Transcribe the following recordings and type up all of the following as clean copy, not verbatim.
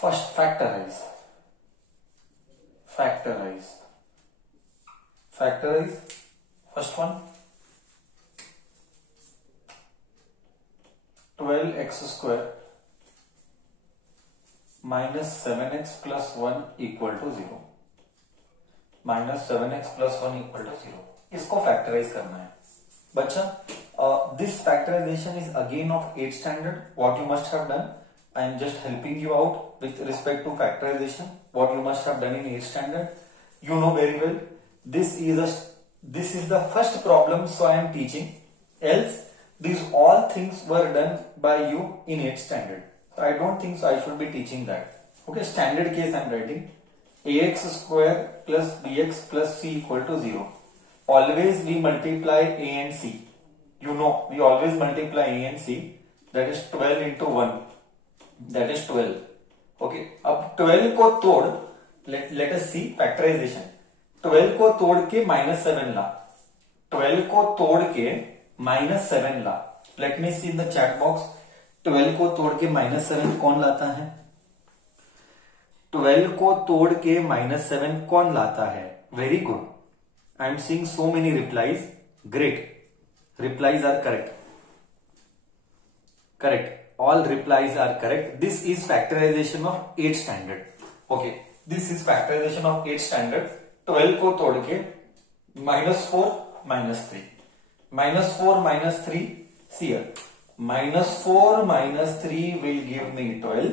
First, factorize. Factorize. Factorize. First one. 12x square minus 7x plus 1 equal to 0. Minus 7x plus 1 equal to 0. इसको factorise करना है बच्चा. This factorization is again of 8th standard. What you must have done, I am just helping you out with respect to factorization. What you must have done in 8th standard, you know very well. This is the first problem, so I am teaching. Else, these all things were done by you in 8th standard. So I don't think so I should be teaching that. Okay, standard case I am writing. Ax square plus bx plus c equal to 0. Always we multiply a and c. You know, we always multiply a and c. That is 12 into 1. That is 12. Okay, अब 12 को तोड़, let us see factorization. 12 को तोड़ के -7 ला. 12 को तोड़ के -7 ला. Let me see in the chat box. 12 को तोड़ के -7 कौन लाता है? 12 को तोड़ के -7 कौन लाता है? Very good. I am seeing so many replies. Great. Replies are correct. Correct. All replies are correct. This is factorization of 8th standard. Okay. This is factorization of 8th standard. 12 को तोड़ के -4 -3. -4 -3 here. -4 -3 will give me 12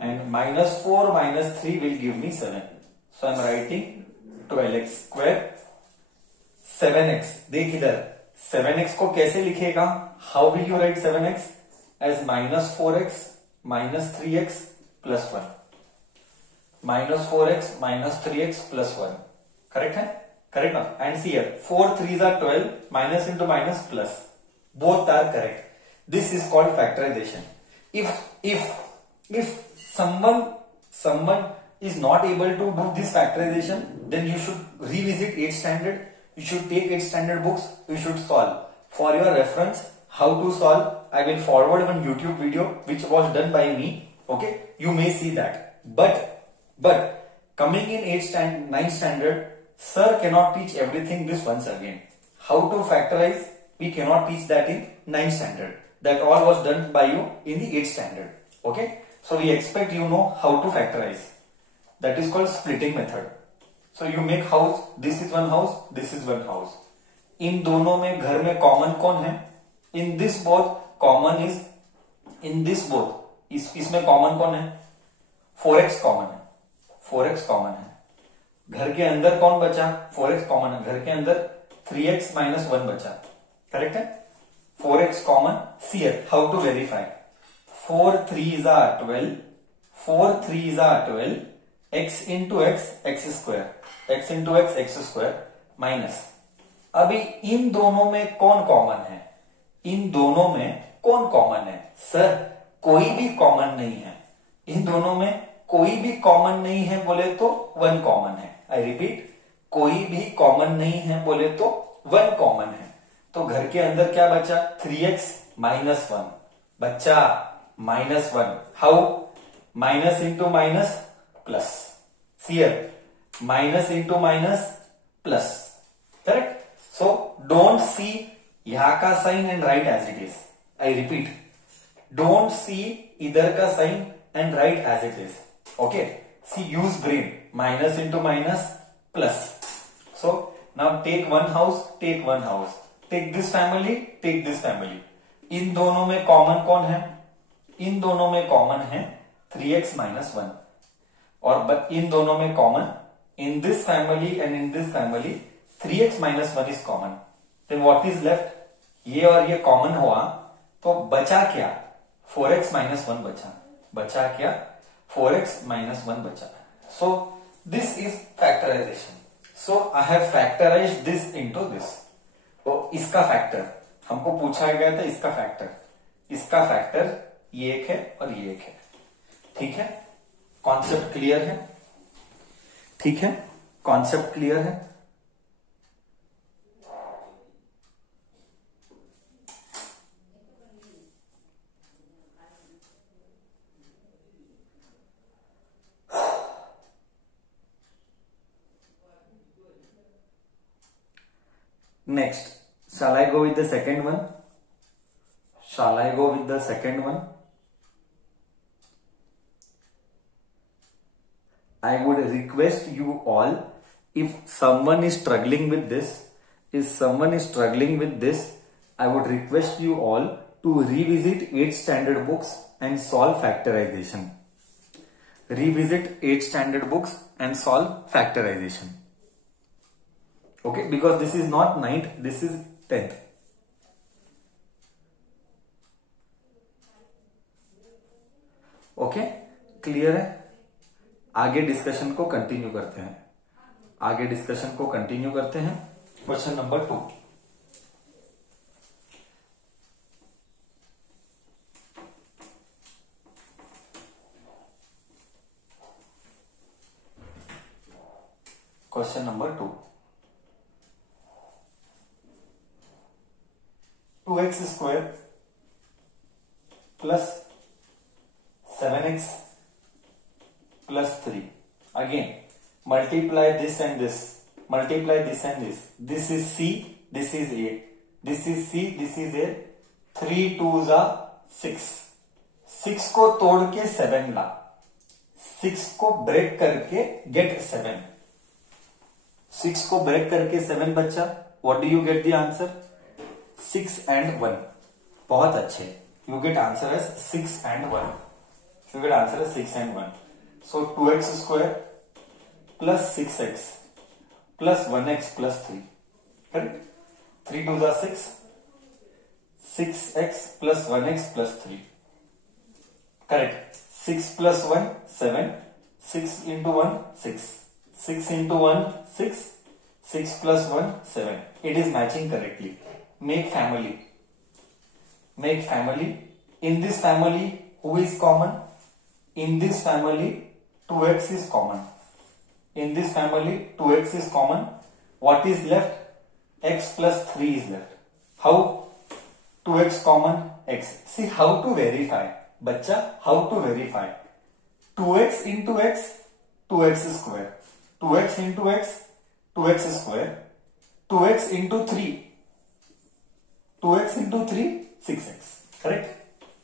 and -4 -3 will give me 7. So I am writing 12x square 7x. देख इधर 7x को कैसे लिखेगा? How will you write 7x? As -4x -3x plus 1. -4x -3x plus 1. Correct है? Correct now. And see here, 4 3s are 12, minus into minus plus. Both are correct. This is called factorization. If someone is not able to do this factorization, then you should revisit 8th standard. You should take 8th standard books. You should solve. For your reference, how to solve, I will forward one YouTube video which was done by me. Okay, you may see that. But coming in 9th standard, sir cannot teach everything this once again. How to factorize, we cannot teach that in 9th standard. That all was done by you in the 8th standard. Okay, so we expect you know how to factorize. That is called splitting method. So you make house, this is one house, this is one house. इन दोनों में घर में common कौन है? In this both common is in this both. इसमें common कौन है? 4x common है. 4x कॉमन है. घर के अंदर कौन बचा? 4x कॉमन है. घर के अंदर 3x minus 1 बचा. करेक्ट है? 4x common. See here, how to verify? 4 3s are 12. 4 3s are 12. X into x, x square. X into x, x square minus. अभी इन दोनों में कौन कॉमन है? इन दोनों में कौन कॉमन है? सर कोई भी कॉमन नहीं है. इन दोनों में कोई भी कॉमन नहीं है बोले तो 1 कॉमन है. आई रिपीट, कोई भी कॉमन नहीं है बोले तो 1 कॉमन है. तो घर के अंदर क्या बचा? 3x minus 1 बच्चा. -1. How? Minus into minus plus. here minus into minus plus. Correct? So don't see यहां का sign and right as it is. I repeat, don't see इधर का sign and right as it is. Okay, see use brain. Minus into minus plus. So now take one house, take one house, take this family, take this family. इन दोनों में common कौन है? इन दोनों में common है 3x minus 1. और इन दोनों में common, in this family and in this family 3x minus 1 is common. Then what is left? ये और ये कॉमन हुआ तो बचा क्या? 4x minus 1 बचा. बचा क्या? 4x minus 1 बचा. So this is factorization. So I have factorized this into this. तो इसका फैक्टर हमको पूछा गया था, इसका फैक्टर, इसका फैक्टर ये एक है और ये एक है. ठीक है, कॉन्सेप्ट क्लियर है? ठीक है, कॉन्सेप्ट क्लियर है? Next, shall I go with the second one? Shall I go with the second one? I would request you all, if someone is struggling with this, I would request you all to revisit 8th standard books and solve factorization. Revisit 8th standard books and solve factorization. Okay, because this is not 9th, this is 10th. Okay, clear है? आगे discussion को continue करते हैं। Question number 2। Question number 2, 2x square plus 7x plus 3. Again, multiply this and this. This is C, this is A. This is C, this is A. 3 2s are 6. 6 को तोड़ के 7 ला. 6 को break करके get 7. 6 को break करके 7 बच्चा. What do you get the answer? 6 and 1. बहुत अच्छे. You get answer as 6 and 1. You get answer as 6 and 1. So 2x square plus 6x plus 1x plus 3. Correct? 3 2s are 6. 6x plus 1x plus 3. Correct. 6 plus 1 7. 6 into 1 6. 6 into 1 6. 6 plus 1 7. It is matching correctly. Make family. In this family, who is common? In this family, 2x is common. What is left? X plus 3 is left. How? 2x common x. See how to verify. Bachcha, how to verify? 2x into x, 2x square. 2x into x, 2x square. 2x into 3. 2x into 3, 6x. Correct?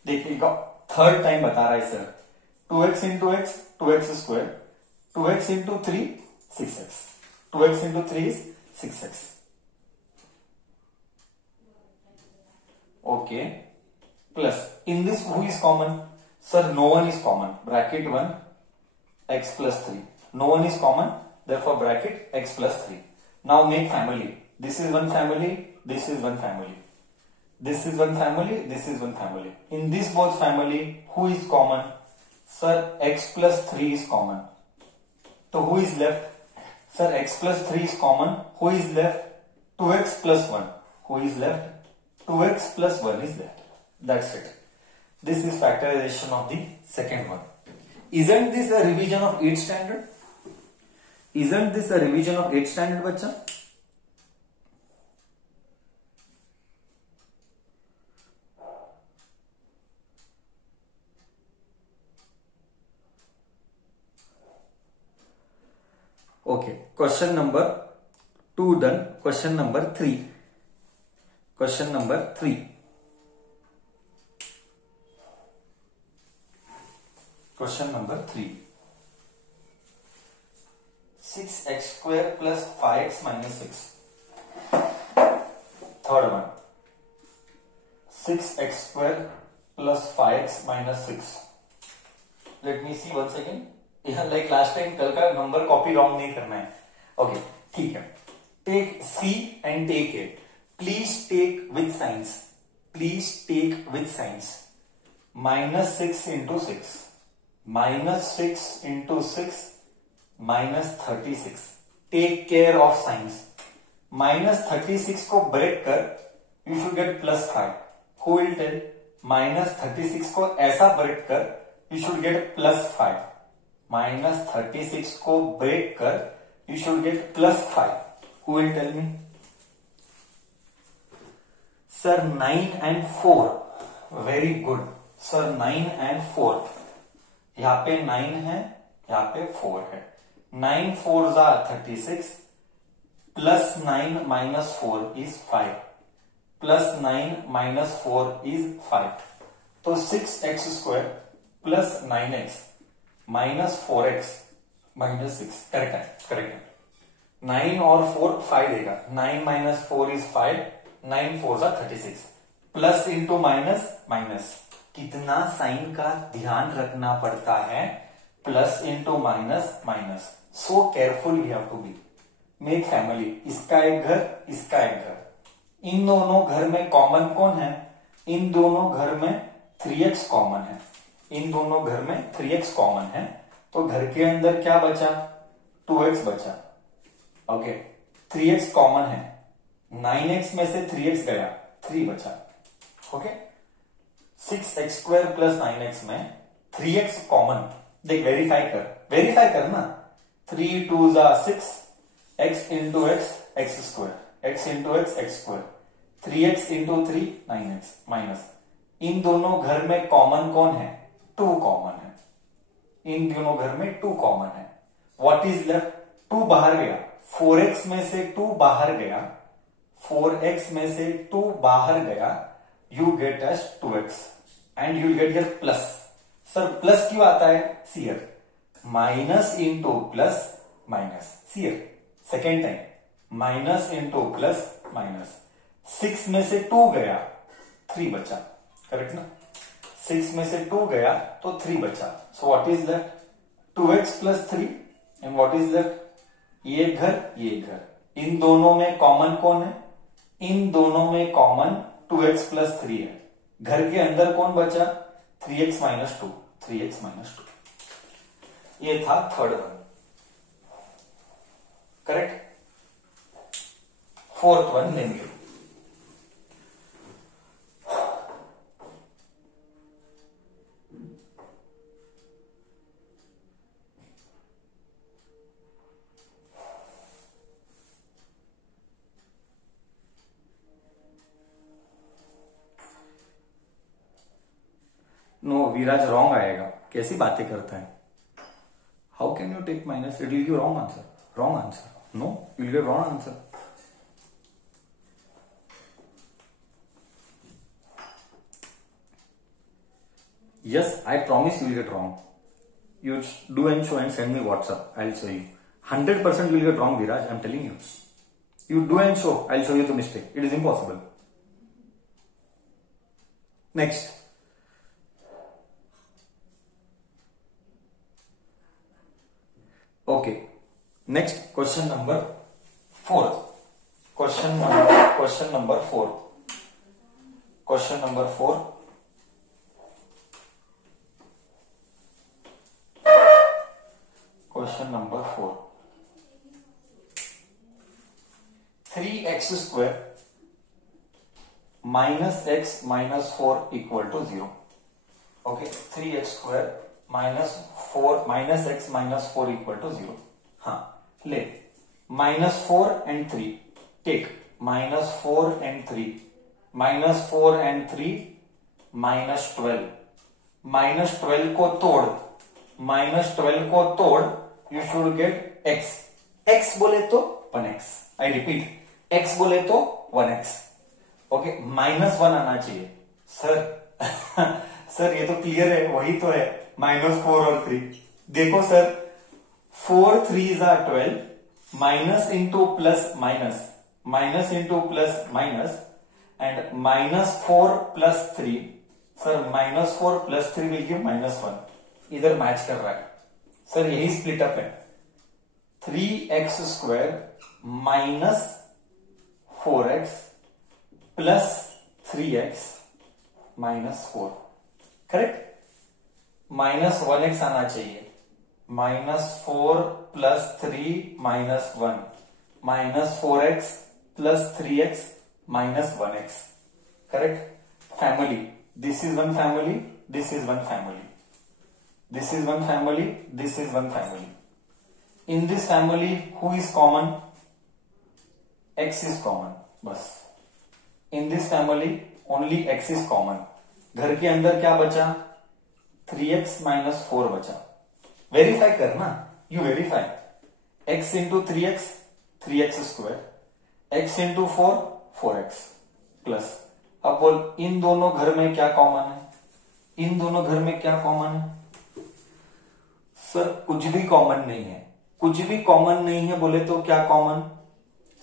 देखिएगा, third time बता रहा है sir. 2x into x, 2x square. 2x into 3, 6x. 2x into 3 is 6x. Okay. Plus, in this who is common? Sir, no one is common. Bracket 1, x plus 3. No one is common. Therefore, bracket x plus 3. Now make family. This is one family. This is one family. This is one family, this is one family. In this both family, who is common? Sir, x plus 3 is common. So who is left? Sir, x plus 3 is common. Who is left? 2x plus 1. Who is left? 2x plus 1 is left. That's it. This is factorization of the second one. Isn't this a revision of 8th standard? Isn't this a revision of 8th standard, bachcha? Okay, question number 2 done. Question number 3. Question number 3. Question number 3. 6x square plus 5x minus 6. Third one. 6x square plus 5x minus 6. Let me see once again. Like last time कल का number copy wrong नहीं करना है. Okay, ठीक है. Take C and take A. Please take with science. Minus 6 into 6. Minus 6 into 6 minus 36. Take care of science. Minus 36 को break कर you should get plus 5. Who will tell? Minus 36 को ऐसा break कर you should get plus 5. Minus 36 को break कर you should get plus 5. Who will tell me? Sir 9 and 4. Very good sir. 9 and 4. यहां पे 9 है, यहां पे 4 है. 9 4s are 36. Plus 9 minus 4 is 5, plus 9 minus 4 is 5, तो 6x² plus 9x minus 4x minus 6, correct है, करेक्ट है। 9 और 4 5 देगा, 9 minus 4 is 5, 9 4 36, plus into minus minus, कितना साइन का ध्यान रखना पड़ता है, plus into minus minus, so careful you have to be. Make family, इसका एक घर, इसका एक घर, इन दोनों घर में कॉमन कौन है, इन दोनों घर में 3x कॉमन है, इन दोनों घर में 3x कॉमन है, तो घर के अंदर क्या बचा, 2x बचा, ओके 3x कॉमन है, 9x में से 3x गया, 3 बचा, ओके 6x² प्लस 9x में 3x कॉमन, देख वेरीफाई कर ना, 3 2 6, x into x x², x into x x², 3x into 3 9x minus, इन दोनों घर में कॉमन कौन है, 2 कॉमन है, इन दोनों घर में 2 कॉमन है, व्हाट इज लेफ्ट, 2 बाहर गया, 4x में से 2 बाहर गया, 4x में से 2 बाहर गया, you get as 2x and you get your plus. Sir plus क्यों आता है, सीयर माइनस इंटू प्लस माइनस, सीयर second time minus into plus minus, 6 में से 2 गया, 3 बचा, करेक्ट ना, 6 में से 2 गया तो 3 बचा, so what is left, 2x plus 3 and what is left, ये घर ये घर, इन दोनों में कॉमन कौन है, इन दोनों में कॉमन 2x प्लस 3 है, घर के अंदर कौन बचा, 3x माइनस 2, 3x माइनस 2, ये था third one, correct. Fourth one लेंगे, नो विराज रॉन्ग आएगा, कैसी बातें करता है, how can you take minus, it will give wrong answer, wrong answer, no you will get wrong answer. Yes, I promise you will get wrong. You do and show and send me WhatsApp. I'll show you. 100% you will get wrong, Viraj. I'm telling you. You do and show. I'll show you the mistake. It is impossible. Next. Okay. Next question number 4. Question number 4. Question number 4. Question number 4. 3x² minus x minus 4 equal to 0. Okay, 3x² minus 4 minus x minus 4 equal to 0. हाँ, ले minus 4 and 3 take minus 4 and 3 minus 4 and 3 minus 12 minus 12 को तोड़, minus 12 को तोड़, you should get x, x बोले तो 1x, I repeat, x बोले तो 1x, ओके -1 आना चाहिए सर। सर ये तो क्लियर है, वही तो है -4 और 3, देखो sir 4 3 are 12, minus into plus minus, minus into plus minus and -4 plus 3, sir -4 plus 3 will give -1, इधर मैच कर रहा है सर, यही स्प्लिट अप है, 3x² minus 4x plus 3x minus 4, correct, -1x आना चाहिए, -4 plus 3 minus 1, -4x plus 3x minus 1x, correct. Family, this is one family, this is one family, this is one family, this is one family. In this family who is common, x is common, बस। In this family only x is common, घर के अंदर क्या बचा, 3x minus 4 बचा, verify करना, you verify, x into 3x 3x², x into 4 4x plus, अब बोल इन दोनों घर में क्या कॉमन है, इन दोनों घर में क्या कॉमन है? सर कुछ भी कॉमन नहीं है, कुछ भी कॉमन नहीं है बोले तो क्या कॉमन?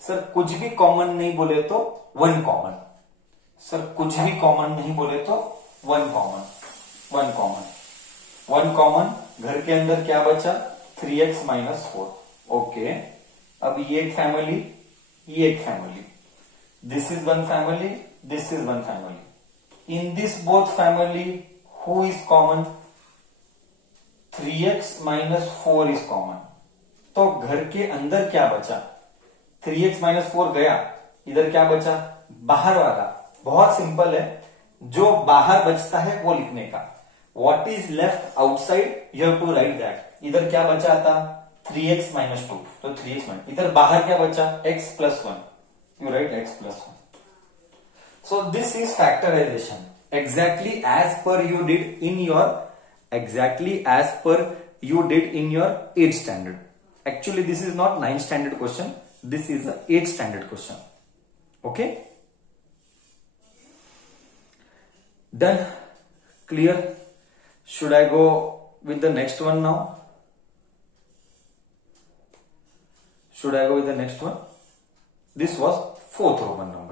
सर कुछ भी कॉमन नहीं बोले तो 1 कॉमन। सर कुछ भी कॉमन नहीं बोले तो 1 कॉमन, 1 कॉमन, 1 कॉमन। घर के अंदर क्या बचा? 3x - 4। ओके, अब ये एक फैमिली, ये एक family, this is one family, this is one family. In this both family who is common? 3x - 4 is common. तो घर के अंदर क्या बचा? 3x - 4 गया, इधर क्या बचा? बाहर वाला। बहुत सिंपल है, जो बाहर बचता है वो लिखने का। What is left outside you have to write that। इधर क्या बचा था? 3x - 2, तो 3x इधर बाहर क्या बचा? x + 1, you write x + 1। So this is factorization exactly as per you did in your 8th standard। Actually this is not 9th standard question, this is a 8th standard question। Okay, done, clear? Should I go with the next one now? Should I go with the next one? This was 4th Roman number।